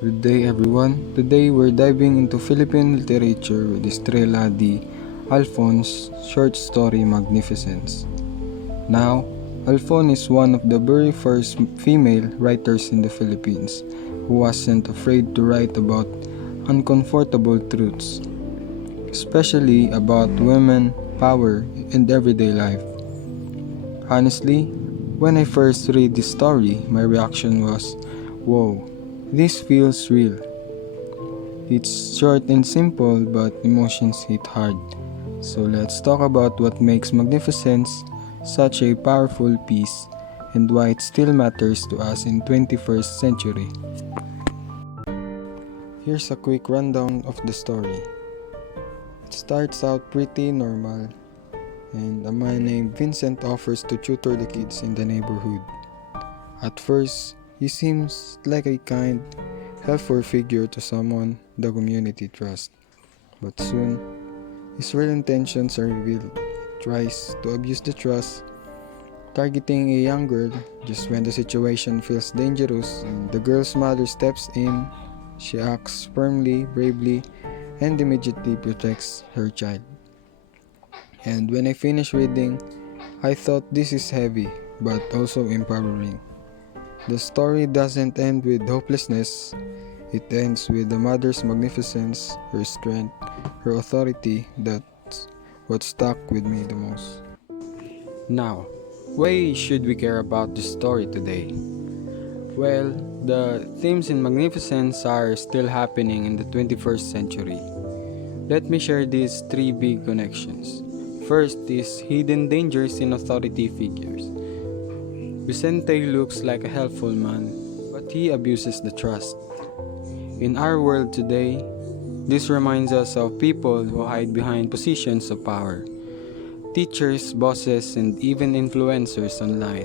Good day everyone. Today we're diving into Philippine literature with Estrella D. Alfon's short story Magnificence. Now, Alfon is one of the very first female writers in the Philippines who wasn't afraid to write about uncomfortable truths, especially about women, power, and everyday life. Honestly, when I first read this story, my reaction was, whoa, this feels real. It's short and simple, but emotions hit hard. So let's talk about what makes Magnificence such a powerful piece and why it still matters to us in 21st century. Here's a quick rundown of the story. It starts out pretty normal, and a man named Vincent offers to tutor the kids in the neighborhood. At first, he seems like a kind, helpful figure to someone the community trusts. But soon, his real intentions are revealed. He tries to abuse the trust, targeting a young girl just when the situation feels dangerous. The girl's mother steps in. She acts firmly, bravely, and immediately protects her child. And when I finished reading, I thought this is heavy, but also empowering. The story doesn't end with hopelessness. It ends with the mother's magnificence, her strength, her authority. That's what stuck with me the most. Now, why should we care about this story today? Well, the themes in Magnificence are still happening in the 21st century. Let me share these three big connections. First is hidden dangers in authority figures. Vicente looks like a helpful man, but he abuses the trust. In our world today, this reminds us of people who hide behind positions of power. Teachers, bosses, and even influencers online.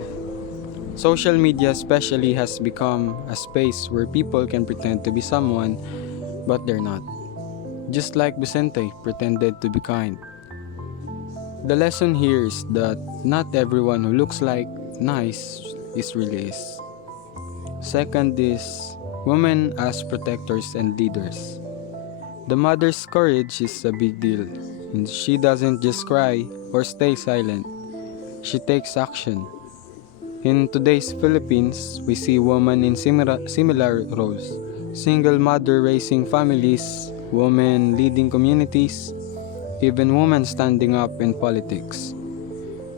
Social media especially has become a space where people can pretend to be someone, but they're not. Just like Vicente pretended to be kind. The lesson here is that not everyone who looks like nice is really is. Second is women as protectors and leaders. The mother's courage is a big deal, and she doesn't just cry or stay silent. She takes action. In today's Philippines, we see women in similar roles. Single mother raising families, women leading communities, even women standing up in politics.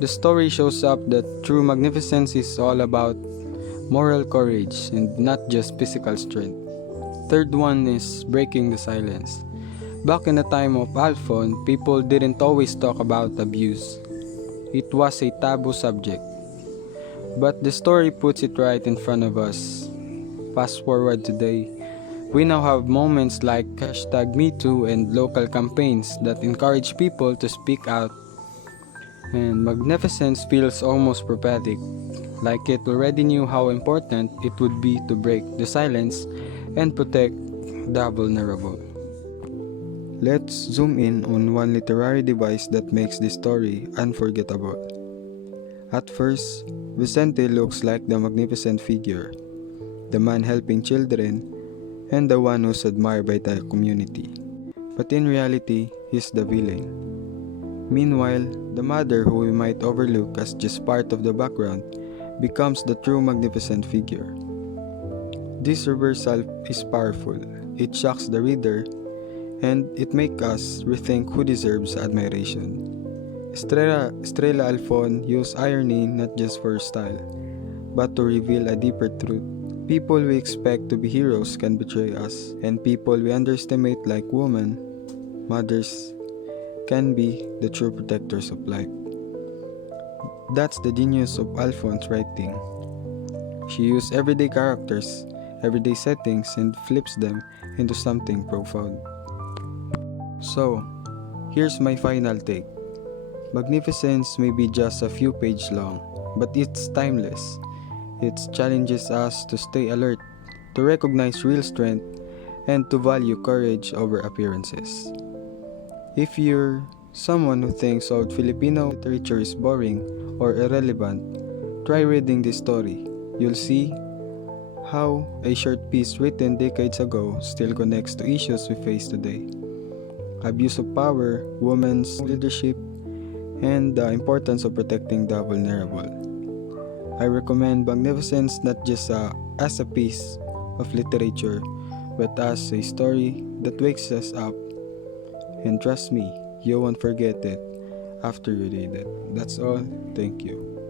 The story shows up that true magnificence is all about moral courage and not just physical strength. Third one is breaking the silence. Back in the time of Alfon, people didn't always talk about abuse. It was a taboo subject. But the story puts it right in front of us. Fast forward today, we now have moments like #MeToo and local campaigns that encourage people to speak out. And Magnificence feels almost prophetic, like it already knew how important it would be to break the silence and protect the vulnerable. Let's zoom in on one literary device that makes this story unforgettable. At first, Vicente looks like the magnificent figure, the man helping children, and the one who's admired by the community. But in reality, he's the villain. Meanwhile, the mother, who we might overlook as just part of the background, becomes the true magnificent figure. This reversal is powerful. It shocks the reader, and it makes us rethink who deserves admiration. Estrella Alfon used irony not just for style, but to reveal a deeper truth. People we expect to be heroes can betray us, and people we underestimate like women, mothers, can be the true protectors of life. That's the genius of Alfon's writing. She used everyday characters, everyday settings, and flips them into something profound. So, here's my final take. Magnificence may be just a few pages long, but it's timeless. It challenges us to stay alert, to recognize real strength, and to value courage over appearances. If you're someone who thinks old Filipino literature is boring or irrelevant, try reading this story. You'll see how a short piece written decades ago still connects to issues we face today. Abuse of power, women's leadership, and the importance of protecting the vulnerable. I recommend Magnificence not just as a piece of literature, but as a story that wakes us up. And trust me, you won't forget it after you read it. That's all. Thank you.